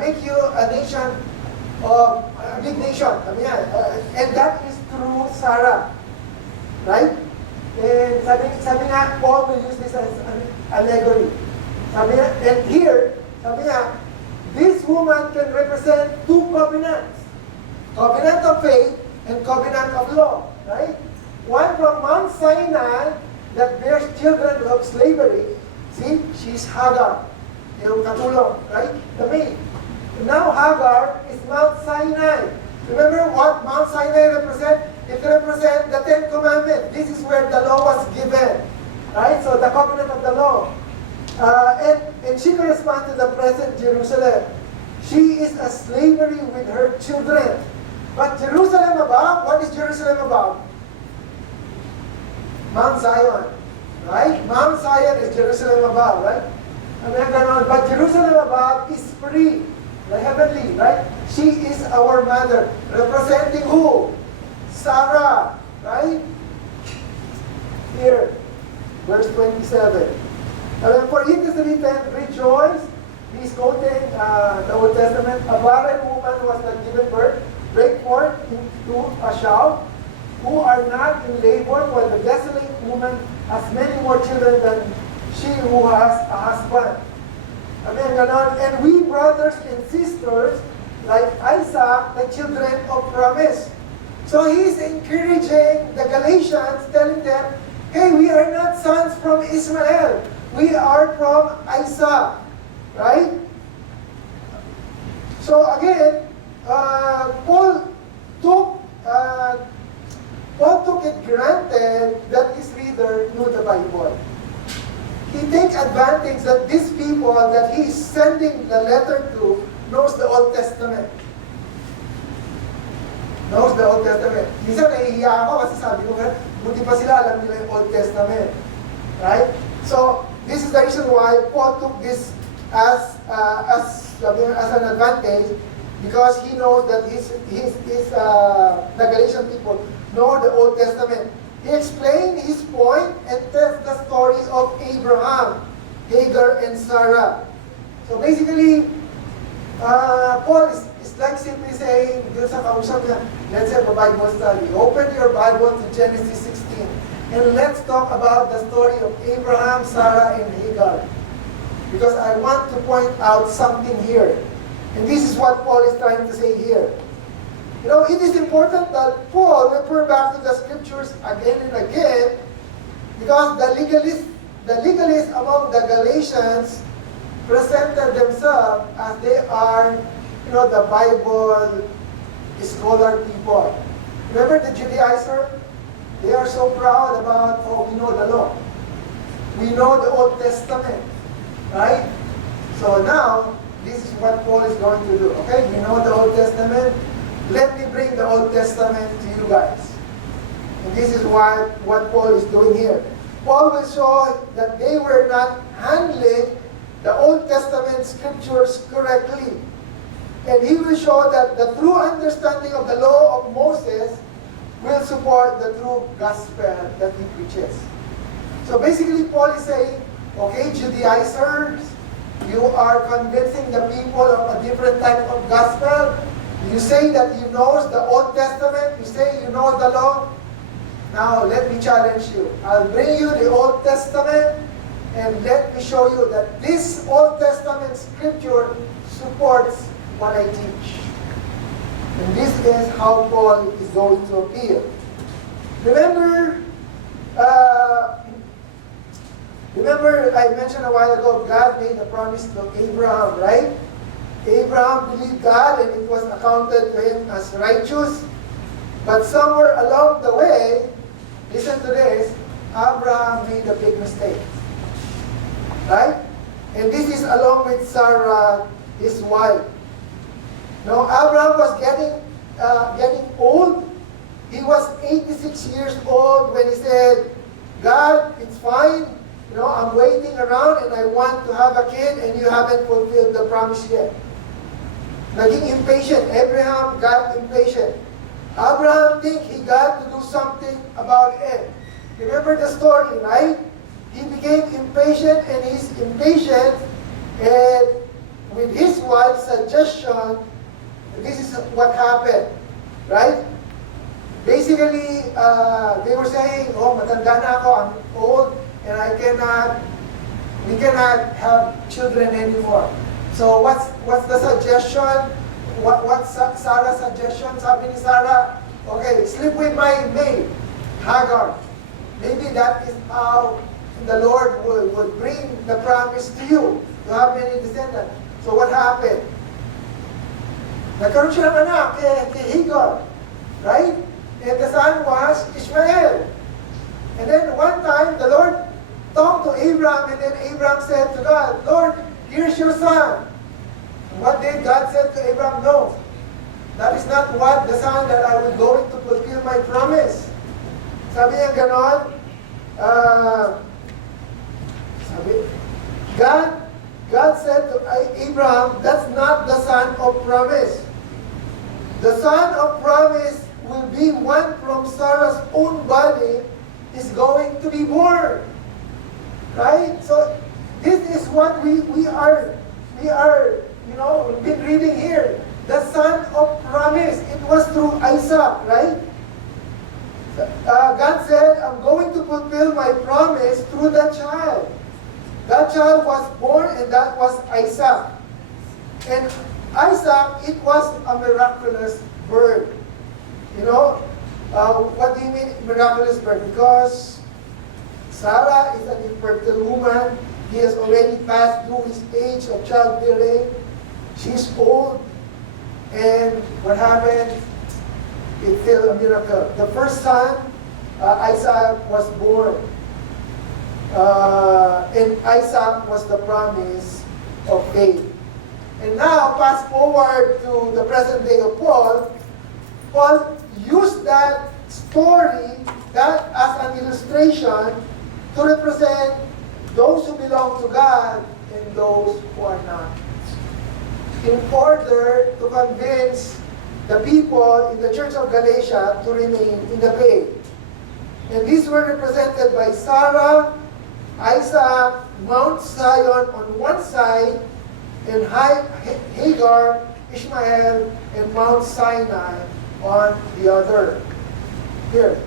make you a nation of a big nation. And that is through Sarah. Right? And sabi nga, Paul will use this as an allegory. Sabi nga, and here, sabi nga, this woman can represent two covenants. Covenant of faith and covenant of law. Right? One from Mount Sinai that bears children of slavery. See, she's Hagar. Yung katulong, right? The maid. Now Hagar is Mount Sinai. Remember what Mount Sinai represents? It represents the Ten Commandments. This is where the law was given. Right? So the covenant of the law. And she corresponds to the present Jerusalem. She is a slavery with her children. But Jerusalem above, what is Jerusalem above? Mount Zion. Right? Mount Zion is Jerusalem above, right? But Jerusalem above is free, the heavenly, right? She is our mother, representing who? Sarah, right? Here, verse 27. And then for it is written, rejoice. He's quoting the Old Testament. A barren woman was not given birth. Break forth into a shout. Who are not in labor, for the desolate woman has many more children than she who has a husband. Amen, ganon. And we brothers and sisters, like Isaac, the children of promise. So he's encouraging the Galatians, telling them, hey, we are not sons from Ishmael. We are from Isaac. Right? So again, Paul took it granted that his reader knew the Bible. He takes advantage that these people that he is sending the letter to knows the Old Testament. Knows the Old Testament. Minsan nahihiya ako kasi sabi ko, buti pa sila alam nila yung Old Testament. Right? So, this is the reason why Paul took this as an advantage, because he knows that the Galatian people know the Old Testament. He explained his point and tells the story of Abraham, Hagar, and Sarah. So basically, Paul is like simply saying, let's have a Bible study. Open your Bible to Genesis 16 and let's talk about the story of Abraham, Sarah, and Hagar. Because I want to point out something here. And this is what Paul is trying to say here. You know, it is important that Paul refer back to the scriptures again and again, because the legalists among the Galatians presented themselves as they are, the Bible scholar people. Remember the Judaizer? They are so proud about, we know the law. We know the Old Testament. Right? So now, this is what Paul is going to do. Okay? You know the Old Testament? Let me bring the Old Testament to you guys. And this is what Paul is doing here. Paul will show that they were not handling the Old Testament scriptures correctly. And he will show that the true understanding of the law of Moses will support the true gospel that he preaches. So basically, Paul is saying, okay, Judaizers, you are convincing the people of a different type of gospel. You say that you know the Old Testament. You say you know the law. Now, let me challenge you. I'll bring you the Old Testament, and let me show you that this Old Testament scripture supports what I teach. And this is how Paul is going to appeal. Remember, I mentioned a while ago, God made a promise to Abraham, right? Abraham believed God and it was accounted to him as righteous. But somewhere along the way, listen to this, Abraham made a big mistake. Right? And this is along with Sarah, his wife. Now, Abraham was getting old. He was 86 years old when he said, God, it's fine. I'm waiting around and I want to have a kid and you haven't fulfilled the promise yet. Naging impatient. Abraham got impatient. Abraham think he got to do something about it. Remember the story, right? He became impatient, and he's impatient, and with his wife's suggestion, this is what happened, right? Basically, they were saying, matanda na ako, I'm old, and we cannot have children anymore. So what's the suggestion? What's Sarah's suggestion? Sabi ni Sarah, okay, sleep with my maid, Hagar. Maybe that is how the Lord will bring the promise to you, to have many descendants. So what happened? Nagkaroon siya ng anak kay Hagar, right? And the son was Ishmael. And then one time, the Lord talked to Abraham, and then Abraham said to God, Lord, here's your son. And what did God say to Abraham? No, that is not what the son that I will go to fulfill my promise. Sabi niya ganon, God said to Abraham, that's not the son of promise. The son of promise will be one from Sarah's own body is going to be born. Right? So this is what we are, we've been reading here. The son of promise. It was through Isaac, right? God said, I'm going to fulfill my promise through that child. That child was born, and that was Isaac. And Isaac, it was a miraculous birth. What do you mean miraculous birth? Because Sarah is an infertile woman. He has already passed through his age of childbearing. She's old. And what happened? It's still a miracle. The first son, Isaac, was born. And Isaac was the promise of faith. And now, fast forward to the present day of Paul. Paul used that story that as an illustration to represent those who belong to God and those who are not, in order to convince the people in the Church of Galatia to remain in the faith. And these were represented by Sarah, Isaac, Mount Zion on one side, and Hagar, Ishmael, and Mount Sinai on the other. Here.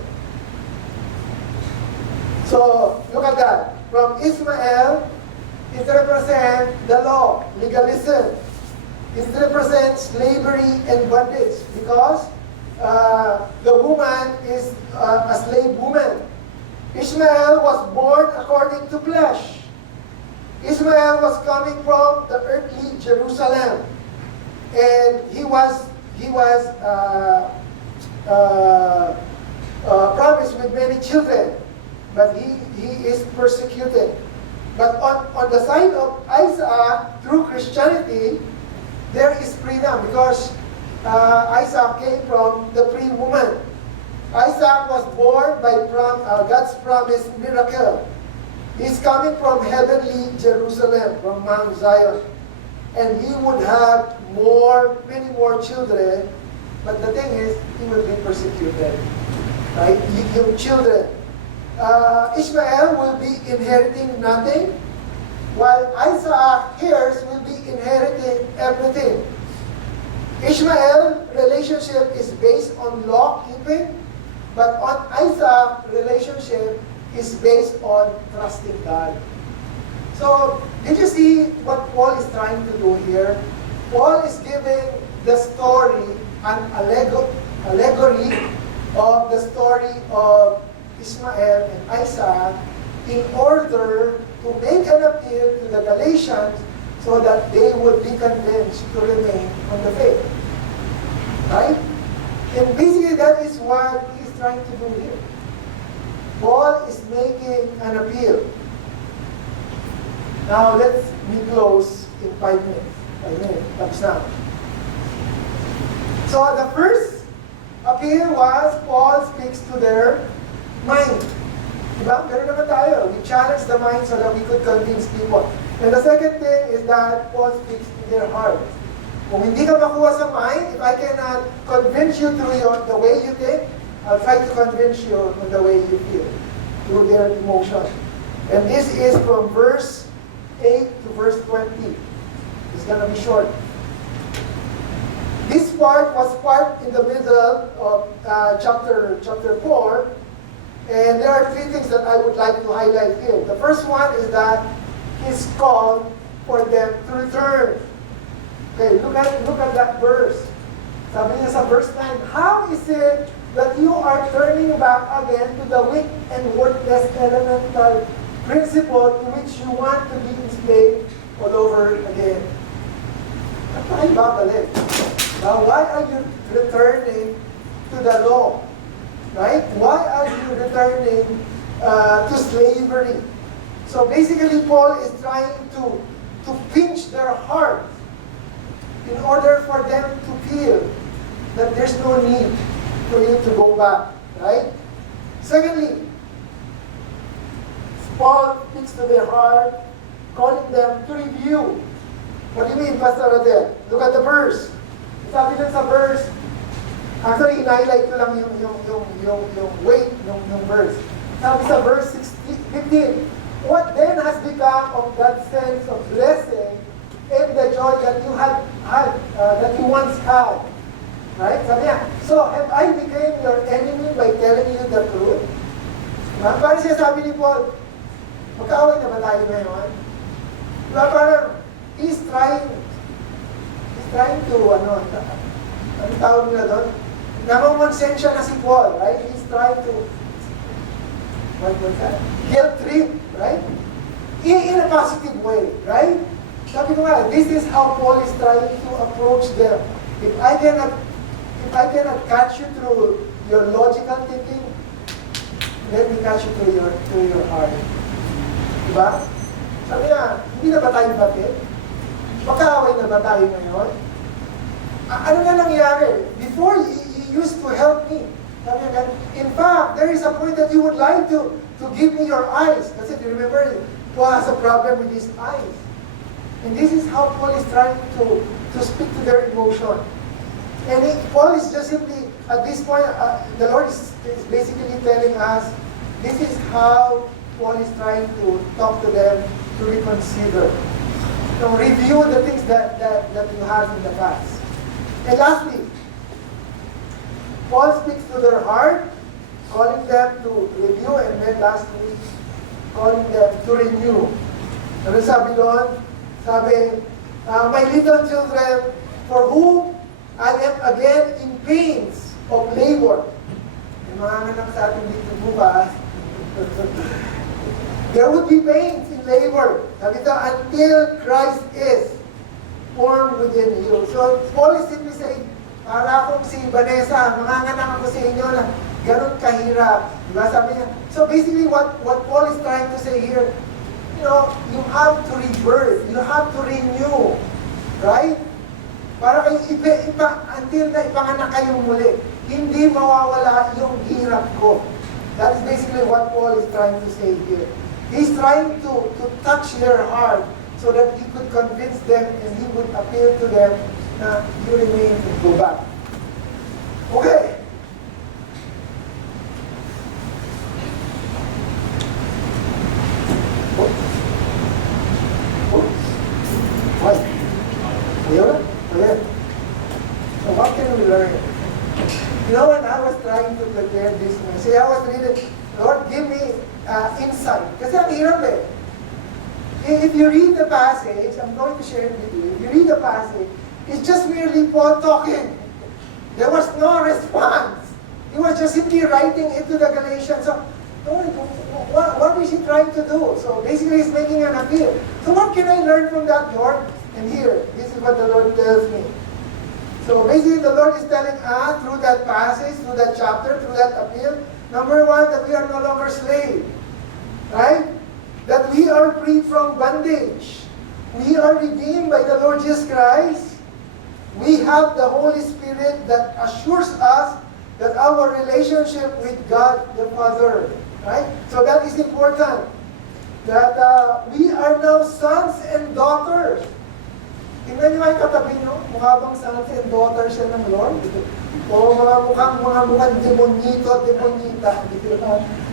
So, look at that. From Ishmael, it represents the law, legalism. It represents slavery and bondage because the woman is a slave woman. Ishmael was born according to flesh. Ishmael was coming from the earthly Jerusalem, and he was promised with many children, but he is persecuted. But on the side of Isaac, through Christianity, there is freedom because Isaac came from the free woman. Isaac was born by God's promised miracle. He's coming from heavenly Jerusalem, from Mount Zion. And he would have many more children. But the thing is, he will be persecuted. Right? Yung children. Ishmael will be inheriting nothing, while Isaac heirs will be inheriting everything. Ishmael relationship is based on law keeping, but on Isaac relationship is based on trusting God. So, did you see what Paul is trying to do here? Paul is giving the story, an allegory of the story of Ishmael and Isaac in order to make an appeal to the Galatians so that they would be convinced to remain on the faith. Right? And basically that is what he's trying to do here. Paul is making an appeal. Now let's be close in 5 minutes. 5 minutes. Tapos na. So the first appeal was Paul speaks to their mind. Diba? Ganun naman tayo. We challenge the mind so that we could convince people. And the second thing is that Paul speaks to their heart. Kung hindi ka makuha sa mind, if I cannot convince you through the way you think, I'll try to convince you in the way you feel, through their emotion. And this is from verse 8 to verse 20. It's going to be short. This part was part in the middle of chapter 4. And there are 3 things that I would like to highlight here. The first one is that he's called for them to return. Okay, look at that verse. Sabi niya sa verse 9, how is it that you are turning back again to the weak and worthless elemental principle in which you want to be enslaved all over again? At tayo babalik. Now, why are you returning to the law? Right? Why are you returning to slavery? So basically, Paul is trying to pinch their heart in order for them to feel that there's no need for you to go back. Right? Secondly, Paul speaks to their heart calling them to review. What do you mean, Pastor Rodel? Look at the verse. Sabi dun sa verse, actually, in-highlight ko lang yung weight ng verse. Sabi sa verse 15, what then has become of that sense of blessing and the joy that you that you once had? Right? Sabi niya, so have I become your enemy by telling you the truth? Diba? Parang siya sabi ni Paul, magkaaway na ba tayo ngayon? Diba? Parang, he's trying to, ano tawag nila doon? Namamonsensya na si Paul, right? He's trying to, what was that? Guilt trip, right? In a positive way, right? Sabi ko nga, this is how Paul is trying to approach them. If I cannot catch you through your logical thinking, let me catch you through your heart. Diba? Sabi niya, hindi na ba tayo batid? Magkaaway na ba tayo ngayon? Ano nga nangyari? Before, you used to help me. Sabi niya, in fact, there is a point that you would like to give me your eyes. Kasi do you remember, Paul has a problem with his eyes. And this is how Paul is trying to speak to their emotion. And Paul is just simply, at this point, the Lord is basically telling us, this is how Paul is trying to talk to them to reconsider. To review the things that you had in the past. And lastly, Paul speaks to their heart, calling them to review, and then lastly, calling them to renew. Ano sabi doon? Sabi, my little children, for whom I am again in pains of labor. Yung mga anak sa atin dito bukas, there would be pains in labor. Sabi ito, until Christ is formed within you. So, Paul is simply saying, para akong si Vanessa, manganganak ako sa inyo na ganun kahirap. Diba? Sabi niya, so basically what Paul is trying to say here, you have to rebirth, you have to renew. Right? Para kayo until na ipanganak kayo muli, hindi mawawala yung hirap ko. That is basically what Paul is trying to say here. He's trying to touch their heart so that he could convince them and he would appeal to them na you remain and go back. Okay. Why? Ayaw na? Okay. So what can we learn? When I was trying to prepare this message, I was reading, Lord, give me insight. Kasi ang hirap eh. If you read the passage, I'm going to share it with you. If you read the passage, it's just merely Paul talking. There was no response. He was just simply writing it to the Galatians. So, what is he trying to do? So basically he's making an appeal. So what can I learn from that, Lord? And here, this is what the Lord tells me. So basically the Lord is telling us through that passage, through that chapter, through that appeal, number one, that we are no longer slaves. Right? That we are free from bondage. We are redeemed by the Lord Jesus Christ. We have the Holy Spirit that assures us that our relationship with God the Father. Right? So that is important. That we are now sons and daughters. Tingnan niyo yung katabi niyo, mukha bang sons and daughters siya ng Lord? O mga mukhang demonito, demonita.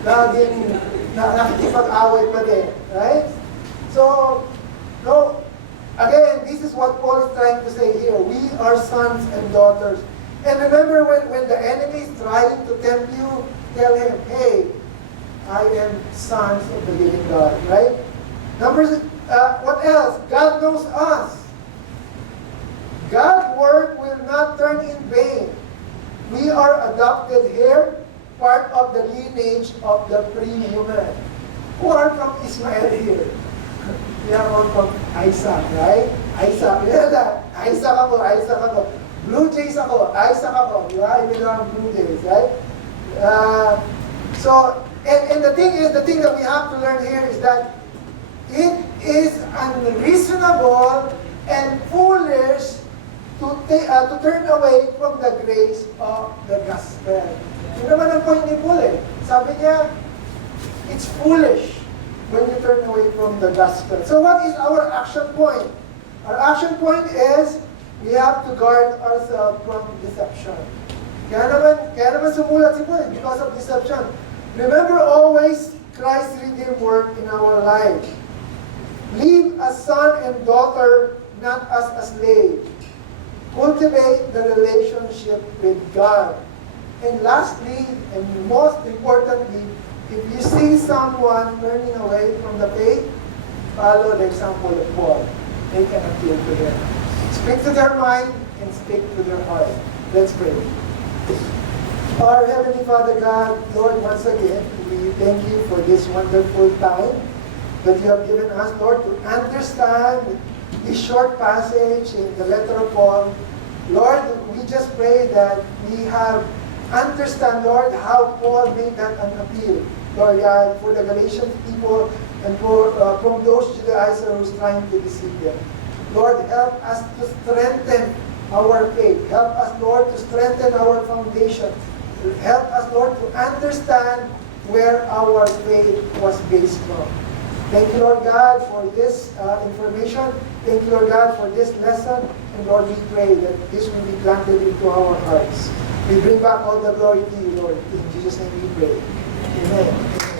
Laging nakikipag-away pa din. Right? So, again, this is what Paul is trying to say here. We are sons and daughters. And remember when the enemy is trying to tempt you, tell him, hey, I am sons of the living God. Right? What else? God knows us. God's work will not turn in vain. We are adopted here, part of the lineage of the pre-human. Who are from Ismael here? We are all from Isaac, right? Isaac. Yeah, Isaac ako. Blue Jays ako. Isaac ako. Di ba? I belong Blue Jays, right? And the thing that we have to learn here is that it is unreasonable and foolish to turn away from the grace of the gospel. Yun naman ang point ni Paul eh. Sabi niya, it's foolish. when you turn away from the gospel. So what is our action point? Our action point is we have to guard ourselves from deception. Kaya naman sumulat si Paul because of deception. Remember always Christ's redeemed work in our life. Live as son and daughter, not as a slave. Cultivate the relationship with God. And lastly, and most importantly, if you see someone turning away from the faith, follow the example of Paul. Make an appeal to them. Speak to their mind and speak to their heart. Let's pray. Our Heavenly Father God, Lord, once again, we thank you for this wonderful time that you have given us, Lord, to understand this short passage in the letter of Paul. Lord, we just pray that we have understand, Lord, how Paul made that an appeal, Lord God, for the Galatian people and for from those Judaizers who's trying to deceive them. Lord, help us to strengthen our faith. Help us, Lord, to strengthen our foundation. Help us, Lord, to understand where our faith was based from. Thank you, Lord God, for this information. Thank you, Lord God, for this lesson. And Lord, we pray that this will be planted into our hearts. We bring back all the glory to you, Lord. In Jesus' name we pray. Amen.